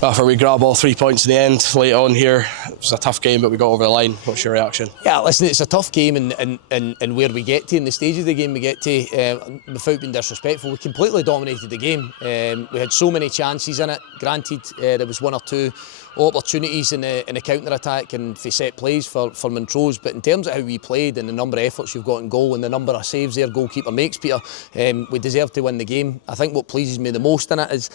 After we grab all 3 points in the end, late on here, it was a tough game, but we got over the line. What's your reaction? Yeah, listen, it's a tough game, and where we get to, in the stages of the game we get to, without being disrespectful, we completely dominated the game. We had so many chances in it. Granted, there was one or two opportunities in the counter-attack and for set plays for Montrose, but in terms of how we played and the number of efforts you've got in goal and the number of saves their goalkeeper makes, Peter, we deserve to win the game. I think what pleases me the most in it is,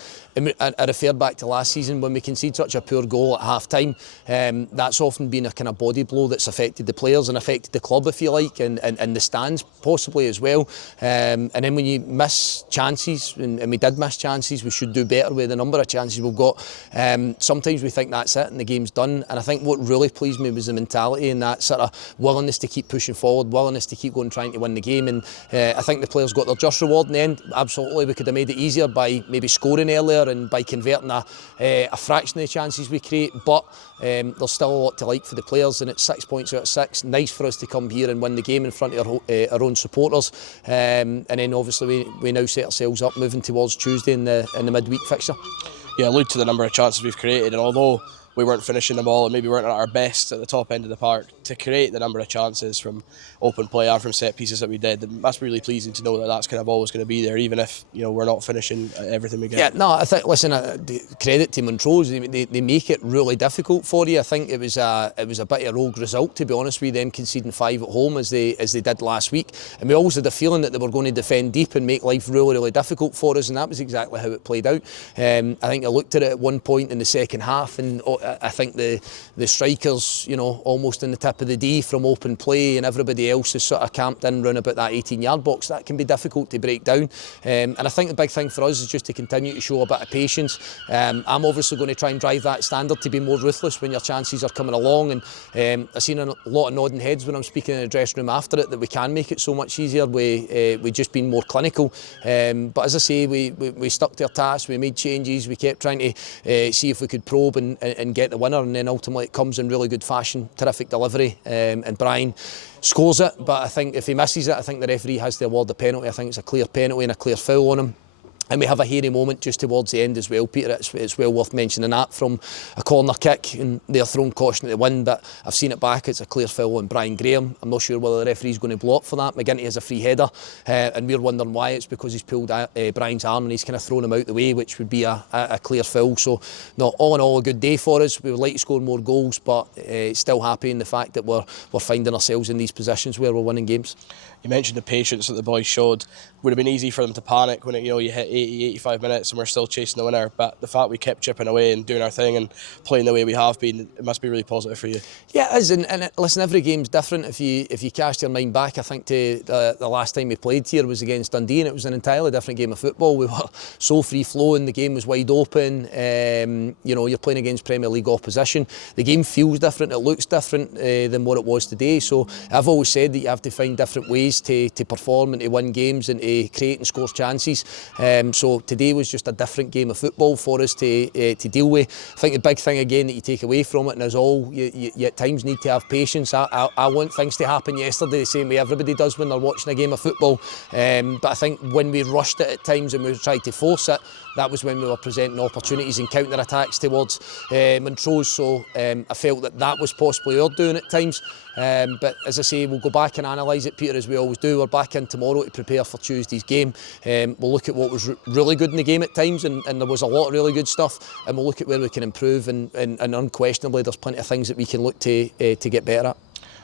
I refer back to last season when we concede such a poor goal at half-time. That's often been a kind of body blow that's affected the players and affected the club, if you like, and the stands possibly as well. And then when you miss chances, and we did miss chances, we should do better with the number of chances we've got. Sometimes we think that's it and the game's done, and I think what really pleased me was the mentality and that sort of willingness to keep pushing forward, willingness to keep going, trying to win the game. And I think the players got their just reward in the end. Absolutely, we could have made it easier by maybe scoring earlier and by converting a fraction of the chances we create, but there's still a lot to like for the players, and it's 6 points out of 6. Nice for us to come here and win the game in front of our own supporters, and then obviously we now set ourselves up moving towards Tuesday in the midweek fixture. Yeah, allude to the number of chances we've created, and although we weren't finishing them all and maybe weren't at our best at the top end of the park, to create the number of chances from open play and from set pieces that we did, it must be really pleasing to know that that's kind of always going to be there, even if we're not finishing everything we get. Yeah, no, I think, listen, credit to Montrose, they make it really difficult for you. I think it was a bit of a rogue result, to be honest with them conceding 5 at home as they did last week, and we always had a feeling that they were going to defend deep and make life really, really difficult for us, and that was exactly how it played out. I think I looked at it at one point in the second half, and I think the strikers, almost in the tip of the D from open play, and everybody else is sort of camped in round about that 18-yard box. That can be difficult to break down, and I think the big thing for us is just to continue to show a bit of patience. I'm obviously going to try and drive that standard to be more ruthless when your chances are coming along, and I've seen a lot of nodding heads when I'm speaking in the dressing room after it, that we can make it so much easier with just being more clinical. But as I say, we stuck to our task, we made changes, we kept trying to see if we could probe and get the winner, and then ultimately it comes in really good fashion, terrific delivery, and Brian scores it. But I think if he misses it, I think the referee has to award the penalty. I think it's a clear penalty and a clear foul on him. And we have a hairy moment just towards the end as well, Peter. It's well worth mentioning that, from a corner kick, and they're thrown caution at the wind, but I've seen it back. It's a clear foul on Brian Graham. I'm not sure whether the referee's going to blow up for that. McGinty has a free header, and we're wondering why. It's because he's pulled Brian's arm and he's kind of thrown him out the way, which would be a clear foul. So, no, all in all, a good day for us. We would like to score more goals, but still happy in the fact that we're finding ourselves in these positions where we're winning games. You mentioned the patience that the boys showed. Would have been easy for them to panic when you hit 80, 85 minutes and we're still chasing the winner, but the fact we kept chipping away and doing our thing and playing the way we have been, it must be really positive for you. Yeah, it is, and listen, every game's different. If you cast your mind back, I think to the last time we played here was against Dundee, and it was an entirely different game of football. We were so free-flowing, the game was wide open. You're playing against Premier League opposition. The game feels different, it looks different than what it was today. So I've always said that you have to find different ways to perform and to win games and to create and score chances. So today was just a different game of football for us to deal with. I think the big thing again that you take away from it, and as all, you at times need to have patience. I want things to happen yesterday the same way everybody does when they're watching a game of football. But I think when we rushed it at times and we tried to force it, that was when we were presenting opportunities and counter-attacks towards Montrose. So I felt that was possibly our doing at times. But as I say, we'll go back and analyse it, Peter, as we always do. We're back in tomorrow to prepare for Tuesday's game. We'll look at what was really good in the game at times, and there was a lot of really good stuff, and we'll look at where we can improve, and unquestionably there's plenty of things that we can look to get better at.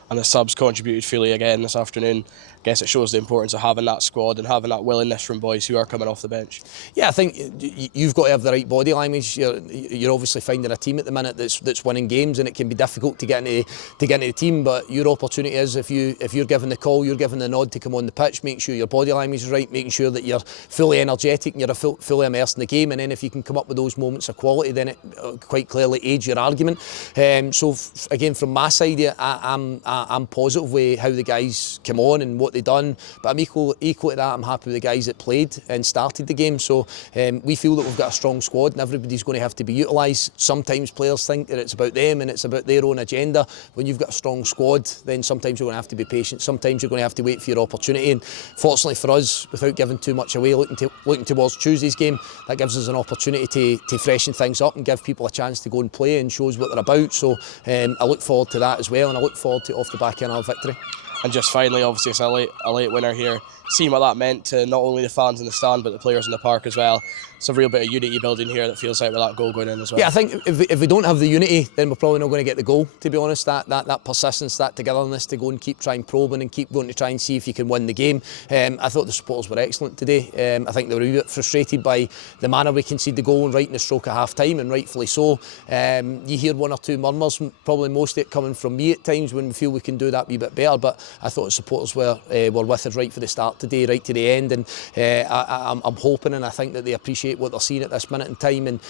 And the subs contributed fully again this afternoon. I guess it shows the importance of having that squad and having that willingness from boys who are coming off the bench. Yeah, I think you've got to have the right body language. You're obviously finding a team at the minute that's winning games, and it can be difficult to get into the team. But your opportunity is, if you're given the call, you're given the nod to come on the pitch. Make sure your body language is right, making sure that you're fully energetic and you're fully immersed in the game. And then if you can come up with those moments of quality, then it quite clearly aids your argument. So again, from my side, I'm I'm positive with how the guys came on and what they done, but I'm equal to that. I'm happy with the guys that played and started the game. So we feel that we've got a strong squad and everybody's going to have to be utilised. Sometimes players think that it's about them and it's about their own agenda. When you've got a strong squad, then sometimes you're going to have to be patient. Sometimes you're going to have to wait for your opportunity. And fortunately for us, without giving too much away, looking towards Tuesday's game, that gives us an opportunity to freshen things up and give people a chance to go and play and shows what they're about. So I look forward to that as well, and I look forward to off the back end of our victory. And just finally, obviously it's a late winner here. Seeing what that meant to not only the fans in the stand but the players in the park as well. It's a real bit of unity building here that feels like with that goal going in as well. Yeah, I think if we don't have the unity, then we're probably not going to get the goal, to be honest. That persistence, that togetherness to go and keep trying probing and keep going to try and see if you can win the game. I thought the supporters were excellent today. I think they were a bit frustrated by the manner we conceded the goal and right in the stroke of half time, and rightfully so. You hear one or two murmurs, probably most of it coming from me at times when we feel we can do that a wee bit better, but I thought the supporters were with us right for the start today, right to the end, and I'm hoping and I think that they appreciate what they're seeing at this minute in time, and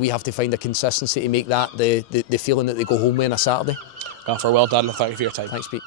we have to find a consistency to make that the feeling that they go home with on a Saturday. Well done, and thank you for your time. Thanks, Pete.